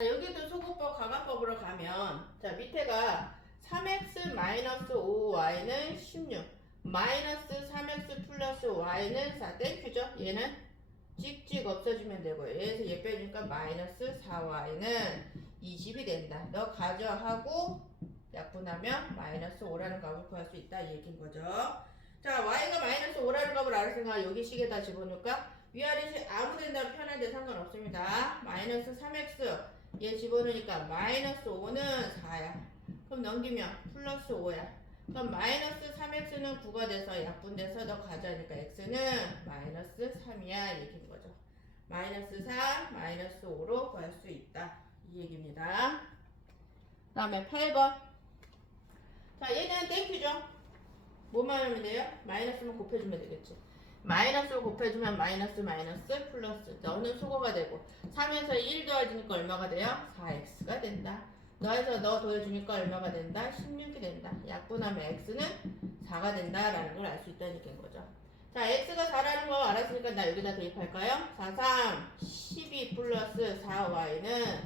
자, 여기도 소거법 가간법으로 가면 자 밑에가 3x 마이너스 5y는 16 마이너스 3x 플러스 y는 4 땡큐죠? 얘는 찍찍 없어지면 되고 얘에서 얘 빼주니까 마이너스 4y는 20이 된다. 너 가져 하고 약분하면 마이너스 5라는 값을 구할 수 있다. 이 얘기인 거죠. 자 y가 마이너스 5라는 값을 알았으니까 여기 식에다 집어넣을까? 위아래 식 아무 데나 편한데 상관없습니다. 마이너스 3x 얘 집어넣으니까 마이너스 5는 4야. 그럼 넘기면 플러스 5야. 그럼 마이너스 3x는 9가 돼서 약분돼서 너 가져가니까 x는 마이너스 3이야 얘기인 거죠. 마이너스 4, 마이너스 5로 구할 수 있다. 이 얘기입니다. 그 다음에 8번. 자, 얘는 땡큐죠? 뭐만 하면 돼요? 마이너스만 곱해주면 되겠지. 마이너스를 곱해주면 마이너스 마이너스 플러스 너는 수거가 되고 3에서 1 더해주니까 얼마가 돼요? 4x가 된다 너에서 너 더해주니까 얼마가 된다? 16이 된다 약분하면 x는 4가 된다라는 걸 알 수 있다는 거죠 자 x가 4라는 거 알았으니까 나 여기다 대입할까요? 4, 3, 12 플러스 4y는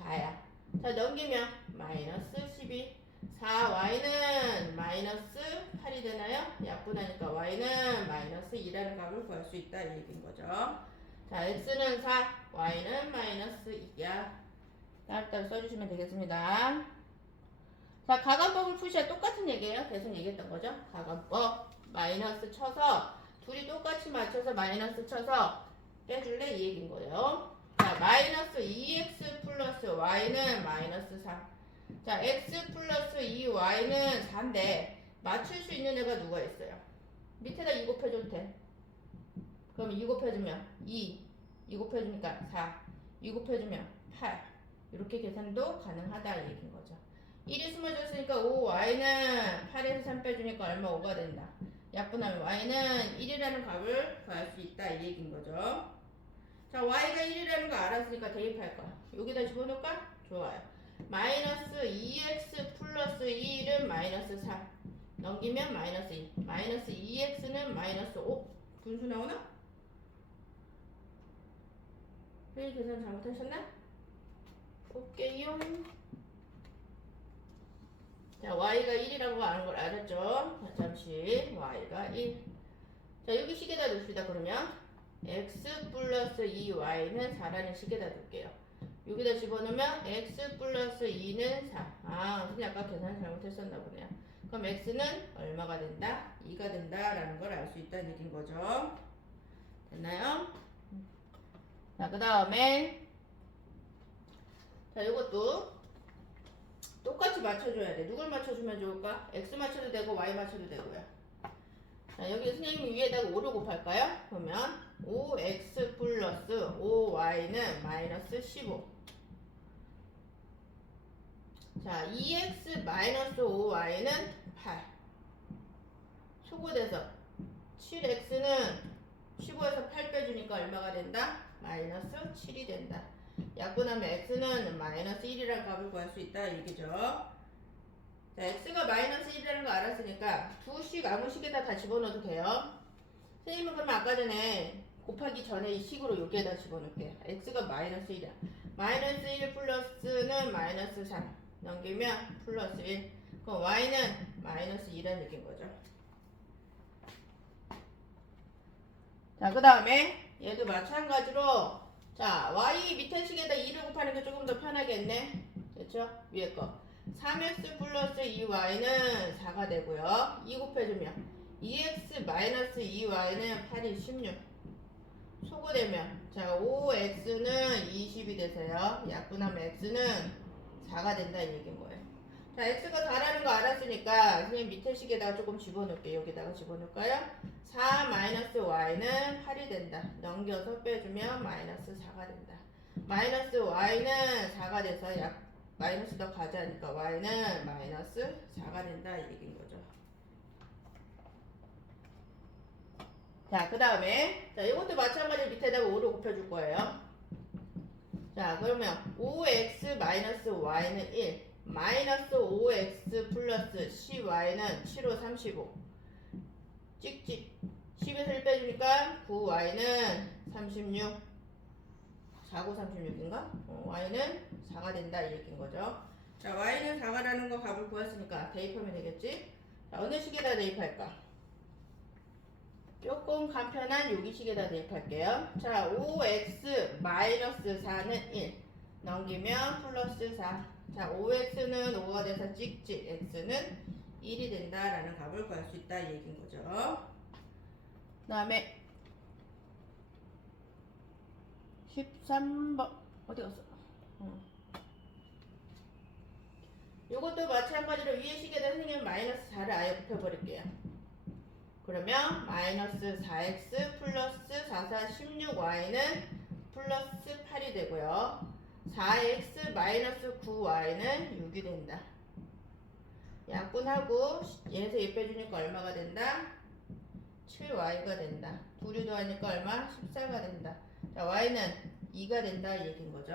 4야 자 넘기면 마이너스 12 4y는 마이너스 8이 되나요? 약분하니까 y는 마이너스 2라는 값을 구할 수 있다 이 얘기인 거죠. 자, x는 4, y는 마이너스 2야. 따로따로 써주시면 되겠습니다. 자, 가간법을 푸시야 똑같은 얘기예요. 계속 얘기했던 거죠. 가간법 마이너스 쳐서 둘이 똑같이 맞춰서 마이너스 쳐서 빼줄래 이 얘기인 거예요. 자, 마이너스 2x 플러스 y는 마이너스 3. 자, x 플러스 2y는 4인데 맞출 수 있는 애가 누가 있어요? 밑에다 2 곱해줘도 돼. 그럼 2 곱해주면 2, 2 곱해주니까 4, 2 곱해주면 8. 이렇게 계산도 가능하다 이 얘기인 거죠. 1이 숨어졌으니까 5y는 8에서 3 빼주니까 얼마 5가 된다. 약분하면 y는 1이라는 값을 구할 수 있다 이 얘기인 거죠. 자, y가 1이라는 거 알았으니까 대입할 거야. 여기다 집어넣을까? 좋아요. 마이너스 2x 플러스 1은 마이너스 3 넘기면 마이너스 2 마이너스 2x는 마이너스 5 분수 나오나? 회의 계산 잘못하셨나? 볼게요. 자 y가 1이라고 아는 걸 알았죠? 자, 잠시 y가 1자 여기 식에다 놓읍시다 그러면. x 플러스 2y는 4라는 식에다 둘게요 여기다 집어넣으면 x 플러스 2는 4. 아, 선생님 아까 계산 잘못했었나 보네요. 그럼 x는 얼마가 된다? 2가 된다라는 걸 알 수 있다는 얘기인 거죠. 됐나요? 자, 그 다음에 자, 이것도 똑같이 맞춰줘야 돼. 누굴 맞춰주면 좋을까? x 맞춰도 되고 y 맞춰도 되고요. 자, 여기 선생님이 위에다가 5를 곱할까요? 그러면 5x 플러스 5y는 마이너스 15. 자, 2x 마이너스 5y는 8. 소거돼서 7x는 15에서 8 빼주니까 얼마가 된다? 마이너스 7이 된다. 약분하면 x는 마이너스 1이라는 값을 구할 수 있다 얘기죠. 자, x가 마이너스 1이라는 거 알았으니까 두 식 아무 식에다 다 집어넣어도 돼요. 선생님은 그러면 아까 전에 곱하기 전에 이 식으로 여기에다 집어넣을게요. x가 마이너스 1이야. 마이너스 1 플러스는 마이너스 3 넘기면 플러스 1 그럼 y는 마이너스 2라는 얘기인 거죠. 자, 그 다음에 얘도 마찬가지로 자, y 밑에 식에다 2를 곱하는 게 조금 더 편하겠네. 됐죠? 위에 거. 3x 플러스 2y는 4가 되고요. 2 곱해주면 2x 마이너스 2y는 8이 16. 소거되면 자 5x는 20이 돼서요. 약분하면 x는 4가 된다 이 얘기인 거예요. 자 x가 4라는 거 알았으니까 선생님 밑에 식에다가 조금 집어넣을게요. 여기다가 집어넣을까요? 4 마이너스 y는 8이 된다. 넘겨서 빼주면 마이너스 4가 된다. 마이너스 y는 4가 돼서 약 마이너스 더 가져가니까 y는 마이너스 4가 된다 이 얘기인 거죠. 자, 그 다음에 자 이것도 마찬가지로 밑에다가 5를 곱해줄 거예요. 자, 그러면 5x 마이너스 y는 1 마이너스 5x 플러스 10y는 7호 35 찍찍 10에서 1 빼주니까 9y는 36 4고 36인가? 어, y는 4가 된다 이 얘기인 거죠. 자, y는 4가라는 거 값을 구했으니까 대입하면 되겠지? 자, 어느 식에다 대입할까? 조금 간편한 여기식에다 대입할게요. 자, 5x 마이너스 4는 1. 넘기면 플러스 4. 자, 5x는 5가 돼서 찍지. x는 1이 된다라는 값을 구할 수 있다 이 얘기인 거죠. 그 다음에 13번 어디 갔어? 어. 요것도 마찬가지로 위에 식에다 선생님 마이너스 4를 아예 곱해버릴게요. 그러면 마이너스 4x 플러스 4, 4, 16y는 플러스 8이 되고요. 4x 마이너스 9y는 6이 된다. 약분하고 얘에서 얘 빼주니까 얼마가 된다? 7y가 된다. 둘이 더하니까 얼마? 14가 된다. 자, y는 2가 된다 이 얘기인 거죠.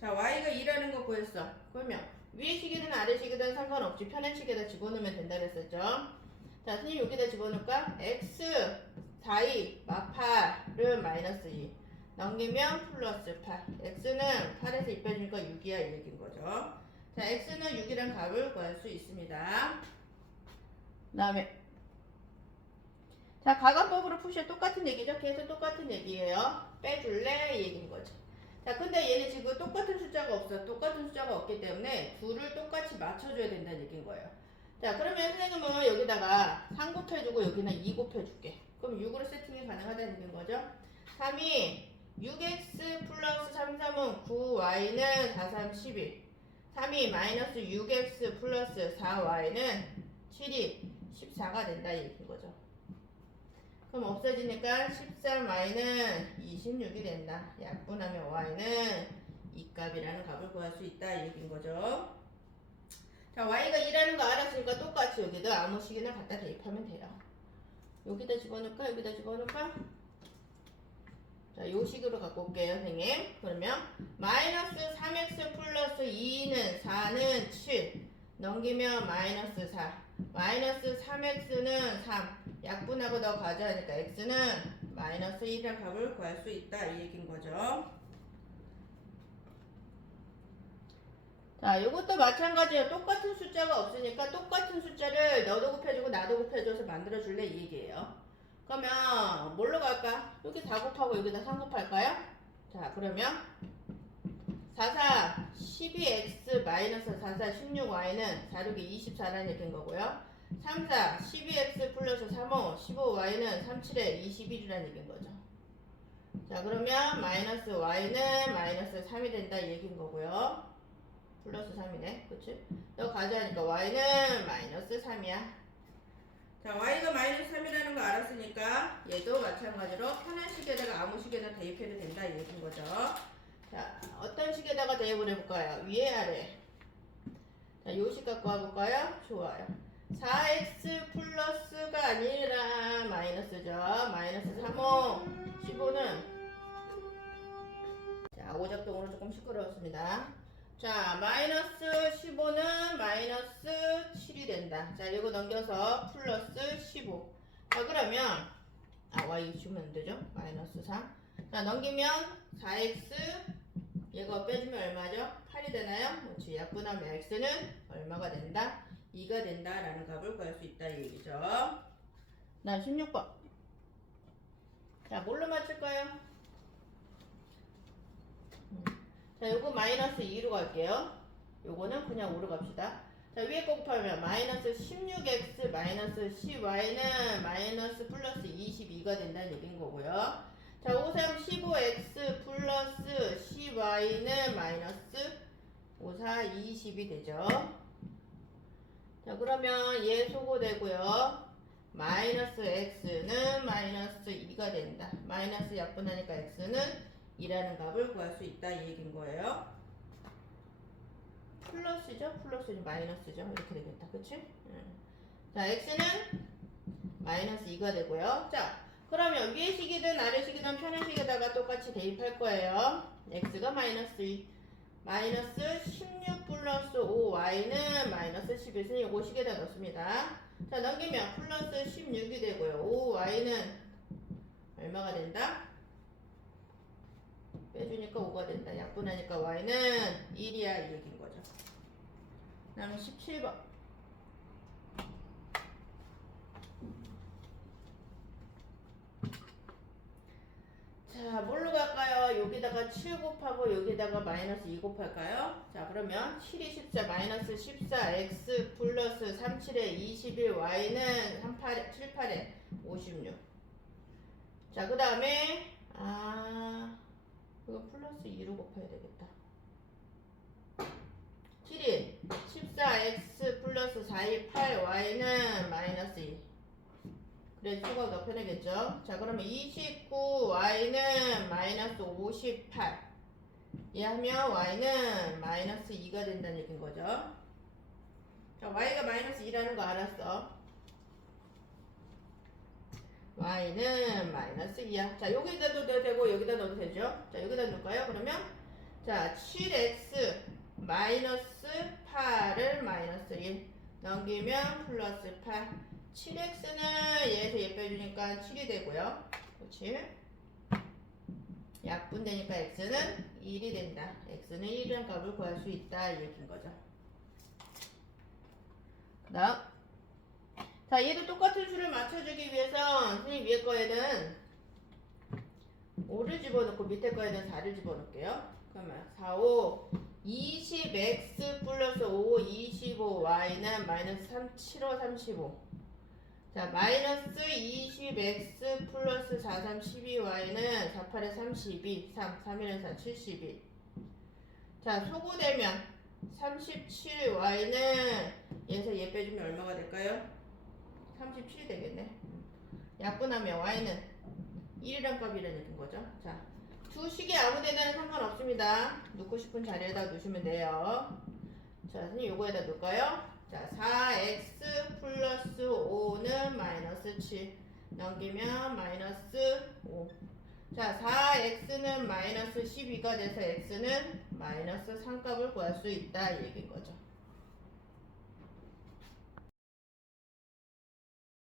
자, y가 2라는 거 구했어. 그러면 위에 식이든 아래 식이든 상관없이 편한 식에다 집어넣으면 된다 그랬었죠. 자, 선생님 여기다 집어넣을까? x 4이 마 8을 마이너스 2 넘기면 플러스 8 x는 8에서 2 빼주니까 6이야 이 얘기인 거죠. 자, x는 6이란 값을 구할 수 있습니다. 그 다음에 자, 가관법으로 푸시면 똑같은 얘기죠. 계속 똑같은 얘기예요. 빼줄래? 이 얘기인 거죠. 자, 근데 얘는 지금 똑같은 숫자가 없어. 똑같은 숫자가 없기 때문에 둘을 똑같이 맞춰줘야 된다는 얘기인 거예요. 자, 그러면 선생님은 여기다가 3 곱해주고 여기는 2 곱해줄게. 그럼 6으로 세팅이 가능하다는 거죠. 3이 6x 플러스 3, 3은 9y는 4, 3, 11. 3이 마이너스 6x 플러스 4y는 7이 14가 된다 이 얘기인 거죠. 그럼 없어지니까 13y는 26이 된다. 약분하면 y는 이 값이라는 값을 구할 수 있다 이 얘기인 거죠. 자, y가 2라는 거 알았으니까 똑같이 여기도 아무 식이나 갖다 대입하면 돼요. 여기다 집어넣을까? 여기다 집어넣을까? 자, 요 식으로 갖고 올게요, 선생님. 그러면 마이너스 3x 플러스 2는 4는 7 넘기면 마이너스 4 마이너스 3x는 3 약분하고 너 가져가니까 x는 마이너스 1이라는 값을 구할 수 있다 이 얘기인 거죠. 자, 이것도 마찬가지예요. 똑같은 숫자가 없으니까 똑같은 숫자를 너도 곱해주고 나도 곱해줘서 만들어줄래 이 얘기예요. 그러면 뭘로 갈까? 여기 4 곱하고 여기다 3 곱할까요? 자, 그러면 4, 4, 12x 마이너스 4, 4, 16y는 4, 6이 24라는 얘기인 거고요. 3, 4, 12x 플러스 3, 5, 15y는 3, 7에 21이라는 얘기인 거죠. 자, 그러면 마이너스 y는 마이너스 3이 된다 이 얘기인 거고요. 플러스 3이네. 그치? 너 가져가니까 y는 마이너스 3이야. 자, y가 마이너스 3이라는 거 알았으니까 얘도 마찬가지로 편한 식에다가 아무 식에다 대입해도 된다 이 얘기인 거죠. 자, 어떤 식에다가 대입을 해볼까요? 위에 아래. 자, 요식 갖고 와볼까요? 좋아요. 4x 플러스가 아니라 마이너스죠. 마이너스 3호 15는 자, 오작동으로 조금 시끄러웠습니다. 자, 마이너스 15는 마이너스 7이 된다. 자, 이거 넘겨서 플러스 15. 자, 그러면, 아, y 주면 안 되죠? 마이너스 3. 자, 넘기면 4x, 얘가 빼주면 얼마죠? 8이 되나요? 그렇지. 약분하면 x는 얼마가 된다? 2가 된다라는 값을 구할 수 있다 이 얘기죠. 난 16번. 자, 뭘로 맞출까요? 음. 자, 요거 마이너스 2로 갈게요. 요거는 그냥 5로 갑시다. 자, 위에 거 곱하면 마이너스 16x 마이너스 10y는 마이너스 플러스 22가 된다는 얘기인 거고요. 자, 5, 3, 15x 플러스 10y는 마이너스 5, 4, 20이 되죠. 자, 그러면 얘 소거되고요. 마이너스 x는 마이너스 2가 된다. 마이너스 약분하니까 x는 2라는 값을 구할 수 있다 이 얘기인 거예요. 플러스죠? 플러스죠? 마이너스죠? 이렇게 되겠다. 그치? 응. 자, x는 마이너스 2가 되고요. 자, 그러면 위에 식이든 아래 식이든 편한 식에다가 똑같이 대입할 거예요. x가 마이너스 2. 마이너스 16 플러스 5y는 마이너스 11. 요거 식에다 넣습니다. 자, 넘기면 플러스 16이 되고요. 5y는 얼마가 된다? 빼주니까 5가 된다. 약분하니까 y는 1이야 이 얘기인 거죠. 그다음에 17번. 자, 뭘로 갈까요? 여기다가 7 곱하고 여기다가 마이너스 2 곱할까요? 자, 그러면 7이 14 마이너스 14 x 플러스 37에 21 y는 38, 7, 8에 56. 자, 그 다음에 아 이거 플러스 2로 곱해야 되겠다. 7이 14x 플러스 4이 8y는 마이너스 2. 그래 수가 더 편하겠죠? 자 그러면 29y는 마이너스 58. 이하면 y는 마이너스 2가 된다는 얘기인 거죠. 자 y가 마이너스 2라는 거 알았어. Y는 마이너스 2야. 자, 여기다 넣어도 되고 여기다 넣어도 되죠? 자, 여기다 넣을까요? 그러면 자, 7x 마이너스 8을 마이너스 1 넘기면 플러스 8 7x는 얘에서 얘 빼주니까 7이 되고요. 그렇지? 약분되니까 x는 1이 된다. x는 1이라는 값을 구할 수 있다. 이 얘기인 거죠. 그 다음 자, 얘도 똑같은 수를 맞춰주기 위해서 선생님 위에 거에는 5를 집어넣고 밑에 거에는 4를 집어넣을게요. 그러면 4, 5, 20x 플러스 5, 25y는 마이너스 3, 7, 5, 35. 자, 마이너스 20x 플러스 4, 3, 12y는 4, 8에 32, 3, 3, 1은 4, 72. 자, 소구되면 37y는 얘에서 얘 빼주면 얼마가 될까요? 37이 되겠네. 약분하면 y는 1이란 값이라는 거죠. 자, 두 식이 아무 데나 상관없습니다. 넣고 싶은 자리에다 넣으시면 돼요. 자, 선생님 요거에다 넣을까요? 자, 4x 플러스 5는 마이너스 7 넘기면 마이너스 5. 자, 4x는 마이너스 12가 돼서 x는 마이너스 3값을 구할 수 있다 이 얘기인 거죠.